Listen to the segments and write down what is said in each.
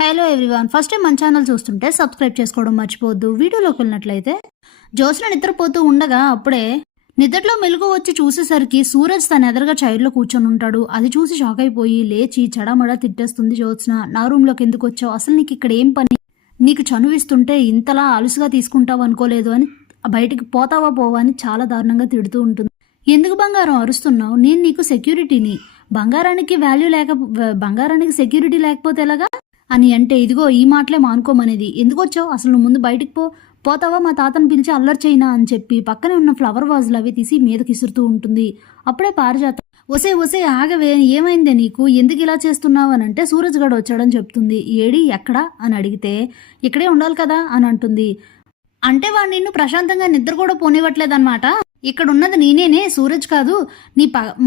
Hello everyone, first time మన channel చూస్తుంటే subscribe చేసుకోవడం మర్చిపోవద్దు. వీడియోలోకి వెళ్ళినట్లయితే జ్యోత్స్న నిద్రపోతూ ఉండగా అప్పుడే నిద్రలో మెలుగు వచ్చి చూసేసరికి సూరజ్ తన ఎదురుగా చైర్లో కూర్చొని ఉంటాడు. అది చూసి షాక్ అయిపోయి లేచి చడామడా తిట్టేస్తుంది జ్యోత్స్న. నా రూమ్లోకి ఎందుకు వచ్చావు, అసలు నీకు ఇక్కడ ఏం పని, నీకు చనువిస్తుంటే ఇంతలా అలుసుగా తీసుకుంటావు అనుకోలేదు అని, బయటికి పోతావా పోవా అని చాలా దారుణంగా తిడుతూ ఉంటుంది. ఎందుకు బంగారం అరుస్తున్నావు, నేను నీకు సెక్యూరిటీని, బంగారానికి సెక్యూరిటీ లేకపోతే ఎలాగా అని అంటే, ఇదిగో ఈ మాటలే మానుకోమనేది, ఎందుకు వచ్చావు, అసలు నువ్వు ముందు బయటికి పోతావా, మా తాతను పిలిచి అల్లరి చైనా అని చెప్పి పక్కనే ఉన్న ఫ్లవర్ వాజులు అవి తీసి మీదకి ఇసురుతూ ఉంటుంది. అప్పుడే పారిజాతం ఒసే ఆగవే, ఏమైందే నీకు, ఎందుకు ఇలా చేస్తున్నావు అని అంటే, సూరజ్ గడు వచ్చాడని చెప్తుంది. ఏడి ఎక్కడా అని అడిగితే, ఇక్కడే ఉండాలి కదా అని అంటుంది. అంటే వాడు నిన్ను ప్రశాంతంగా నిద్ర కూడా పోనివ్వట్లేదన్నమాట, ఇక్కడ ఉన్నది నేనేనే, సూరజ్ కాదు,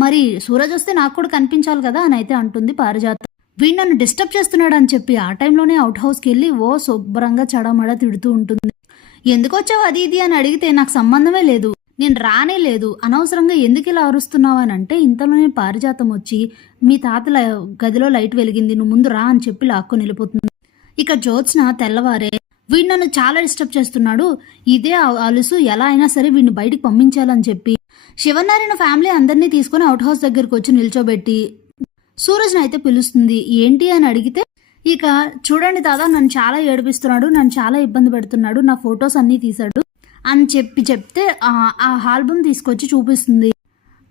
మరి సూరజ్ వస్తే నాకు కూడా కనిపించాలి కదా అని అయితే అంటుంది పారిజాతం. వీడు నన్ను డిస్టర్బ్ చేస్తున్నాడు అని చెప్పి ఆ టైంలోనే అవుట్ హౌస్కి వెళ్ళి శుభ్రంగా చడమడ తిడుతూ ఉంటుంది. ఎందుకు వచ్చావు అది ఇది అని అడిగితే, నాకు సంబంధమే లేదు, నేను రానే లేదు, అనవసరంగా ఎందుకు ఇలా అరుస్తున్నావు అని అంటే, ఇంతలోనే పారిజాతం వచ్చి, మీ తాతల గదిలో లైట్ వెలిగింది, నువ్వు ముందు రా అని చెప్పి లాక్కొని వెళ్ళిపోతుంది. ఇక జ్యోత్స్న తెల్లవారే, వీడు నన్ను చాలా డిస్టర్బ్ చేస్తున్నాడు, ఇదే అలుసు, ఎలా అయినా సరే వీడిని బయటికి పంపించాలని చెప్పి శివనారాయణ ఫ్యామిలీ అందరినీ తీసుకుని అవుట్ హౌస్ దగ్గరకు వచ్చి నిల్చోబెట్టి సూరజ్ని అయితే పిలుస్తుంది. ఏంటి అని అడిగితే, ఇక చూడండి తాత, నన్ను చాలా ఏడిపిస్తున్నాడు, నన్ను చాలా ఇబ్బంది పెడుతున్నాడు, నా ఫొటోస్ అన్నీ తీశాడు అని చెప్తే ఆ ఆల్బమ్ తీసుకొచ్చి చూపిస్తుంది.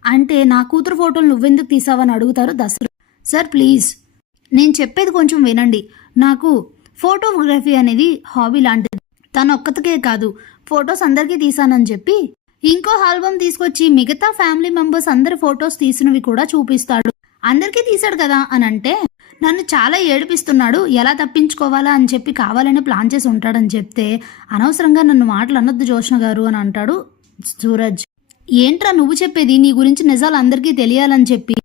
అంటే నా కూతురు ఫోటోలు నువ్వెందుకు తీసావని అడుగుతారు దసరా. సార్ ప్లీజ్, నేను చెప్పేది కొంచెం వినండి, నాకు ఫోటోగ్రఫీ అనేది హాబీ లాంటిది, తను ఒక్కతికే కాదు ఫొటోస్ అందరికీ తీసానని చెప్పి ఇంకో ఆల్బమ్ తీసుకొచ్చి మిగతా ఫ్యామిలీ మెంబర్స్ అందరి ఫొటోస్ తీసినవి కూడా చూపిస్తాడు. అందరికీ తీశాడు కదా అని అంటే, నన్ను చాలా ఏడిపిస్తున్నాడు, ఎలా తప్పించుకోవాలా అని చెప్పి కావాలని ప్లాన్ చేసి ఉంటాడని చెప్తే, అనవసరంగా నన్ను మాటలు అనొద్దు జ్యోత్స్న గారు అని అంటాడు సూరజ్. ఏంట్రా నువ్వు చెప్పేది, నీ గురించి నిజాలు అందరికీ తెలియాలని చెప్పి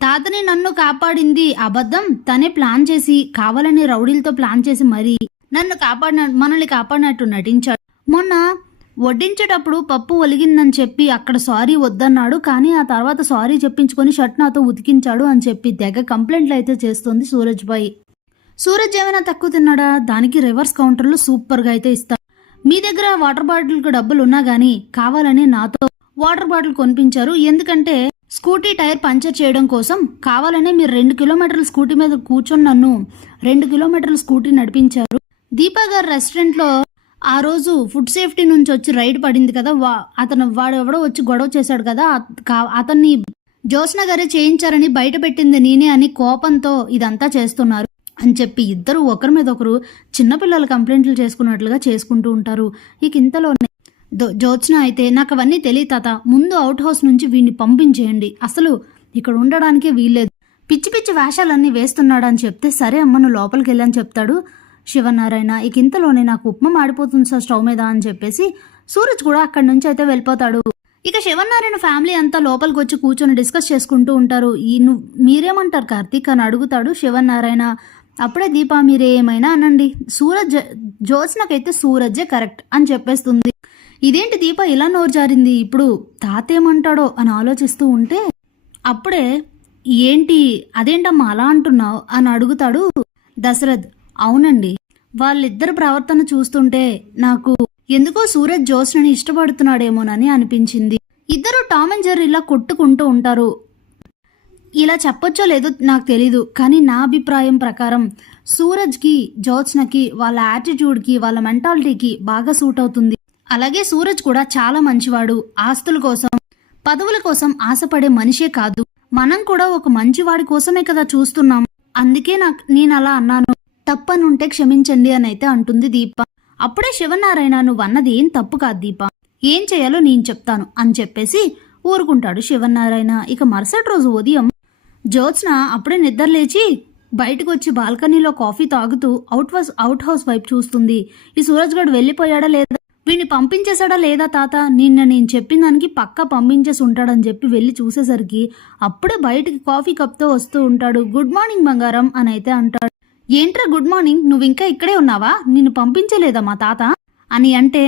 తాతని నన్ను కాపాడింది అబద్ధం, తనే ప్లాన్ చేసి కావాలని రౌడీలతో ప్లాన్ చేసి మరీ మనల్ని కాపాడినట్టు నటించాడు. మొన్న వడ్డించేటప్పుడు పప్పు ఒలిగిందని చెప్పి అక్కడ సారీ వద్దన్నాడు, కానీ ఆ తర్వాత సారీ చెప్పించుకొని షర్ట్ నాతో ఉతికించాడు అని చెప్పి తెగ కంప్లైంట్లు అయితే చేస్తుంది సూరజ్ పై. సూరజ్ ఏమైనా తక్కువ తిన్నాడా, దానికి రివర్స్ కౌంటర్లు సూపర్గా అయితే ఇస్తాడు. మీ దగ్గర వాటర్ బాటిల్కి డబ్బులు ఉన్నా కానీ కావాలని నాతో వాటర్ బాటిల్ కొనిపించారు, ఎందుకంటే స్కూటీ టైర్ పంచర్ చేయడం కోసం కావాలనే మీరు 2 కిలోమీటర్ల స్కూటీ మీద కూర్చొని నన్ను 2 కిలోమీటర్ల స్కూటీ నడిపించారు. దీపా గారు రెస్టారెంట్లో ఆ రోజు ఫుడ్ సేఫ్టీ నుంచి వచ్చి రైడ్ పడింది కదా, వాడు ఎవడో వచ్చి గొడవ చేశాడు కదా, అతన్ని జ్యోత్స్న గారే చేయించారని బయట పెట్టింది నేనే అని కోపంతో ఇదంతా చేస్తున్నారు అని చెప్పి ఇద్దరు ఒకరి మీద ఒకరు చిన్నపిల్లల కంప్లైంట్లు చేసుకున్నట్లుగా చేసుకుంటూ ఉంటారు. ఇక ఇంతలోనే జ్యోత్స్న అయితే, నాకు అవన్నీ తెలియదు తాత, ముందు అవుట్ హౌస్ నుంచి వీడిని పంపించేయండి, అసలు ఇక్కడ ఉండడానికే వీల్లేదు, పిచ్చి పిచ్చి వేషాలన్నీ వేస్తున్నాడు అని చెప్తే, సరే అమ్మ నువ్వు లోపలికి వెళ్ళని చెప్తాడు శివనారాయణ. ఇక ఇంతలోనే నాకు ఉప్మా మాడిపోతుంది సార్ స్టవ్ మీద అని చెప్పేసి సూరజ్ కూడా అక్కడి నుంచి అయితే వెళ్ళిపోతాడు. ఇక శివనారాయణ ఫ్యామిలీ అంతా లోపలికి వచ్చి కూర్చొని డిస్కస్ చేసుకుంటూ ఉంటారు. మీరేమంటారు కార్తీక్ అని అడుగుతాడు శివనారాయణ. అప్పుడే దీపా మీరేమైనా అనండి, జ్యోత్స్నకైతే సూరజే కరెక్ట్ అని చెప్పేస్తుంది. ఇదేంటి దీప ఇలా నోరు జారింది, ఇప్పుడు తాత ఏమంటాడో అని ఆలోచిస్తూ ఉంటే, అప్పుడే ఏంటి అదేంటమ్మా అలా అంటున్నావు అని అడుగుతాడు దశరథ్. అవునండి, వాళ్ళిద్దరు ప్రవర్తన చూస్తుంటే నాకు ఎందుకో సూరజ్ జ్యోత్స్నని ఇష్టపడుతున్నాడేమోనని అనిపించింది. ఇద్దరు టామ్ అండ్ జెర్రీ ఇలా కొట్టుకుంటూ ఉంటారు. ఇలా చెప్పొచ్చో లేదో నాకు తెలీదు, కానీ నా అభిప్రాయం ప్రకారం సూరజ్కి జ్యోత్స్నకి వాళ్ళ యాటిట్యూడ్కి వాళ్ళ మెంటాలిటీకి బాగా సూట్ అవుతుంది. అలాగే సూరజ్ కూడా చాలా మంచివాడు, ఆస్తుల కోసం పదవుల కోసం ఆశపడే మనిషే కాదు, మనం కూడా ఒక మంచివాడి కోసమే కదా చూస్తున్నాం, అందుకే నేను అలా అన్నాను, తప్పనుంటే క్షమించండి అని అయితే అంటుంది దీప. అప్పుడే శివనారాయణ, నువ్వు అన్నది ఏం తప్పు కాదు దీప, ఏం చేయాలో నేను చెప్తాను అని చెప్పేసి ఊరుకుంటాడు శివనారాయణ. ఇక మరుసటి రోజు ఉదయం జ్యోత్స్న అప్పుడే నిద్ర లేచి బయటకు వచ్చి బాల్కనీలో కాఫీ తాగుతూ అవుట్ హౌస్ వైపు చూస్తుంది. ఈ సూరజ్ గడు వెళ్ళిపోయాడా లేదా, వీడిని పంపించేశాడా లేదా తాత, నేను చెప్పిన దానికి పక్కా పంపించేసి ఉంటాడని చెప్పి వెళ్ళి చూసేసరికి అప్పుడే బయటికి కాఫీ కప్తో వస్తూ ఉంటాడు. గుడ్ మార్నింగ్ బంగారం అని అయితే అంటాడు. ఏంట్రా గుడ్ మార్నింగ్, నువ్వు ఇంకా ఇక్కడే ఉన్నావా, నిన్ను పంపించలేదా మా తాత అని అంటే,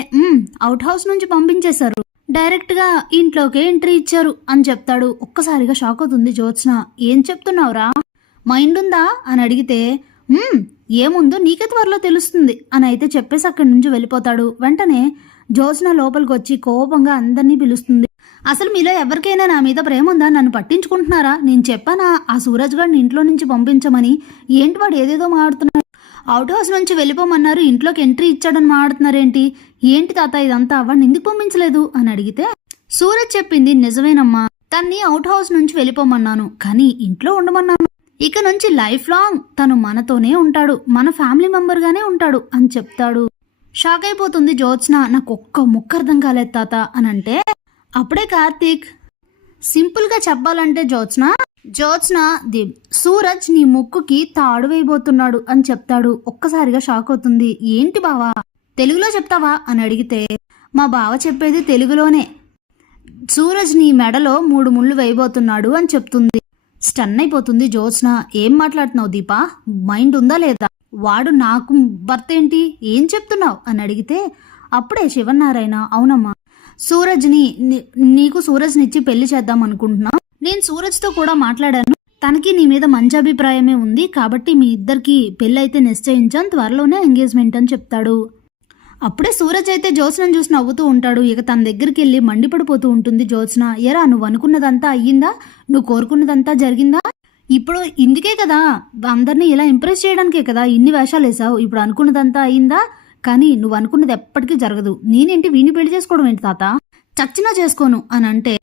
అవుట్ హౌస్ నుంచి పంపించేశారు, డైరెక్ట్గా ఇంట్లోకే ఎంట్రీ ఇచ్చారు అని చెప్తాడు. ఒక్కసారిగా షాక్ అవుతుంది జ్యోత్స్న. ఏం చెప్తున్నావురా, మైండ్ ఉందా అని అడిగితే, ఏముందో నీకే త్వరలో తెలుస్తుంది అని అయితే చెప్పేసి అక్కడి నుంచి వెళ్ళిపోతాడు. వెంటనే జ్యోత్స్న లోపలికి వచ్చి కోపంగా అందరినీ పిలుస్తుంది. అసలు మీలో ఎవరికైనా నా మీద ప్రేమ ఉందా? నన్ను పట్టించుకుంటున్నారా? నేను చెప్పానా ఆ సూరజ్ గారిని ఇంట్లో నుంచి పంపించమని? ఏంటి వాడు ఏదేదో మాడుతున్నాడు? అవుట్ హౌస్ నుంచి వెళ్ళిపోమన్నారు, ఇంట్లోకి ఎంట్రీ ఇచ్చాడని మాడుతున్నారేంటి? ఏంటి తాత ఇదంతా? వాడిని ఎందుకు పంపించలేదు అని అడిగితే సూరజ్ చెప్పింది నిజమేనమ్మా, తన్ని అవుట్ హౌస్ నుంచి వెళ్ళిపోమన్నాను, కానీ ఇంట్లో ఉండమన్నాను. ఇక నుంచి లైఫ్ లాంగ్ తను మనతోనే ఉంటాడు, మన ఫ్యామిలీ మెంబర్ గానే ఉంటాడు అని చెప్తాడు. షాక్ అయిపోతుంది జ్యోత్స్న. నాకు ఒక్క ముక్క అర్థం కాలేదు తాత అని అంటే అప్పుడే కార్తీక్ సింపుల్ గా చెప్పాలంటే జ్యోత్స్న సూరజ్ నీ ముక్కుకి తాడు వేయబోతున్నాడు అని చెప్తాడు. ఒక్కసారిగా షాక్ అవుతుంది. ఏంటి బావా, తెలుగులో చెప్తావా అని అడిగితే మా బావ చెప్పేది తెలుగులోనే, సూరజ్ నీ మెడలో 3 ముళ్ళు వేయబోతున్నాడు అని చెప్తుంది. స్టన్ అయిపోతుంది జ్యోత్స్న. ఏం మాట్లాడుతున్నావు దీపా, మైండ్ ఉందా లేదా? వాడు నాకు భర్త ఏంటి, ఏం చెప్తున్నావు అని అడిగితే అప్పుడే శివనారాయణ అవునమ్మా, నీకు సూరజ్నిచ్చి పెళ్లి చేద్దాం అనుకుంటున్నా. నేను సూరజ్తో కూడా మాట్లాడాను, తనకి నీ మీద మంచి అభిప్రాయమే ఉంది, కాబట్టి మీ ఇద్దరికి పెళ్ళి అయితే నిశ్చయించాం, త్వరలోనే ఎంగేజ్మెంట్ అని చెప్తాడు. అప్పుడే సూరజ్ అయితే జ్యోత్స్నను చూసి నవ్వుతూ ఉంటాడు. ఇక తన దగ్గరికి వెళ్ళి మండిపడిపోతూ ఉంటుంది జ్యోత్స్న. ఎరా, నువ్వు అనుకున్నదంతా అయ్యిందా? నువ్వు కోరుకున్నదంతా జరిగిందా? ఇప్పుడు ఇందుకే కదా, అందరినీ ఇలా ఇంప్రెస్ చేయడానికే కదా ఇన్ని వేషాలు వేసావు. ఇప్పుడు అనుకున్నదంతా అయ్యిందా? కానీ నువ్వు అనుకున్నది ఎప్పటికీ జరగదు. నేనేంటి వీణ్ణి పెళ్లి చేసుకోవడం ఏంటి తాత? చచ్చినా చేసుకోను అని అంటే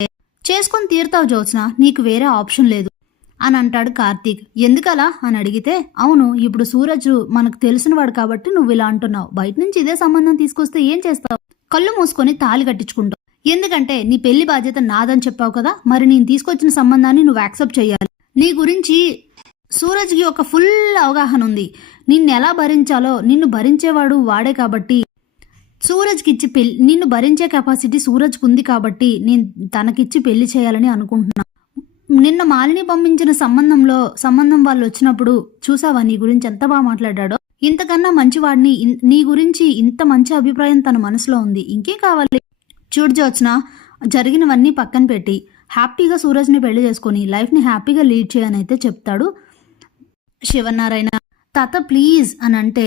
చేసుకొని తీరుతావు జ్యోత్స్న, నీకు వేరే ఆప్షన్ లేదు అని అంటాడు కార్తీక్. ఎందుకలా అని అడిగితే అవును, ఇప్పుడు సూరజ్ మనకు తెలిసినవాడు కాబట్టి నువ్వు ఇలా అంటున్నావు, బయట నుంచి ఇదే సంబంధం తీసుకొస్తే ఏం చేస్తావు? కళ్ళు మూసుకొని తాళి కట్టించుకుంటావు. ఎందుకంటే నీ పెళ్లి బాధ్యత నాదని చెప్పావు కదా, మరి నేను తీసుకొచ్చిన సంబంధాన్ని నువ్వు యాక్సెప్ట్ చేయాలి. నీ గురించి సూరజ్కి ఒక ఫుల్ అవగాహన ఉంది. నిన్ను ఎలా భరించాలో, నిన్ను భరించేవాడు వాడే కాబట్టి సూరజ్కి ఇచ్చి నిన్ను భరించే కెపాసిటీ సూరజ్కి ఉంది కాబట్టి నేను తనకిచ్చి పెళ్లి చేయాలని అనుకుంటున్నా. నిన్న మాలిని పంపించిన సంబంధం వాళ్ళు వచ్చినప్పుడు చూసావా నీ గురించి ఎంత బాగా మాట్లాడాడో? ఇంతకన్నా మంచివాడిని, నీ గురించి ఇంత మంచి అభిప్రాయం తన మనసులో ఉంది, ఇంకే కావాలి? చూడు జ్యోత్స్న, జరిగినవన్నీ పక్కన పెట్టి హ్యాపీగా సూరజ్ని పెళ్లి చేసుకొని లైఫ్ని హ్యాపీగా లీడ్ చేయనైతే చెప్తాడు శివనారాయణ. తాత ప్లీజ్ అని అంటే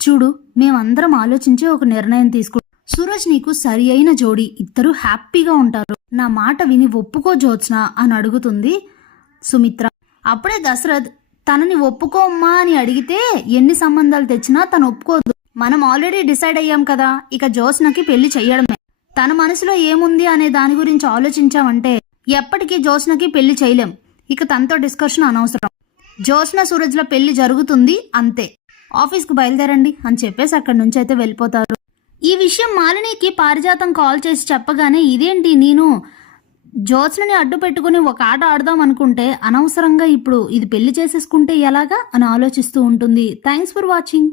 చూడు, మేమందరం ఆలోచించి ఒక నిర్ణయం తీసుకుంటాం. సూరజ్ నీకు సరి అయిన జోడి, ఇద్దరు హ్యాపీగా ఉంటారు. నా మాట విని ఒప్పుకో జ్యోత్స్న అని అడుగుతుంది సుమిత్ర. అప్పుడే దశరథ్ తనని ఒప్పుకోమ్మా అని అడిగితే ఎన్ని సంబంధాలు తెచ్చినా తను ఒప్పుకోదు. మనం ఆల్రెడీ డిసైడ్ అయ్యాం కదా, ఇక జ్యోత్స్నకి పెళ్లి చెయ్యడమే. తన మనసులో ఏముంది అనే దాని గురించి ఆలోచించామంటే ఎప్పటికీ జ్యోత్స్నకి పెళ్లి చేయలేం. ఇక తనతో డిస్కషన్ అనవసరం. జ్యోత్స్న సూరజ్ల పెళ్లి జరుగుతుంది అంతే, ఆఫీస్కి బయలుదేరండి అని చెప్పేసి అక్కడి నుంచి అయితే వెళ్ళిపోతారు. ఈ విషయం మాలినికి పారిజాతం కాల్ చేసి చెప్పగానే ఇదేంటి, నేను జ్యోత్స్నని అడ్డు పెట్టుకుని ఒక ఆట ఆడదాం అనుకుంటే అనవసరంగా ఇప్పుడు ఇది పెళ్లి చేసేసుకుంటే ఎలాగా అని ఆలోచిస్తూ ఉంటుంది. Thanks for watching.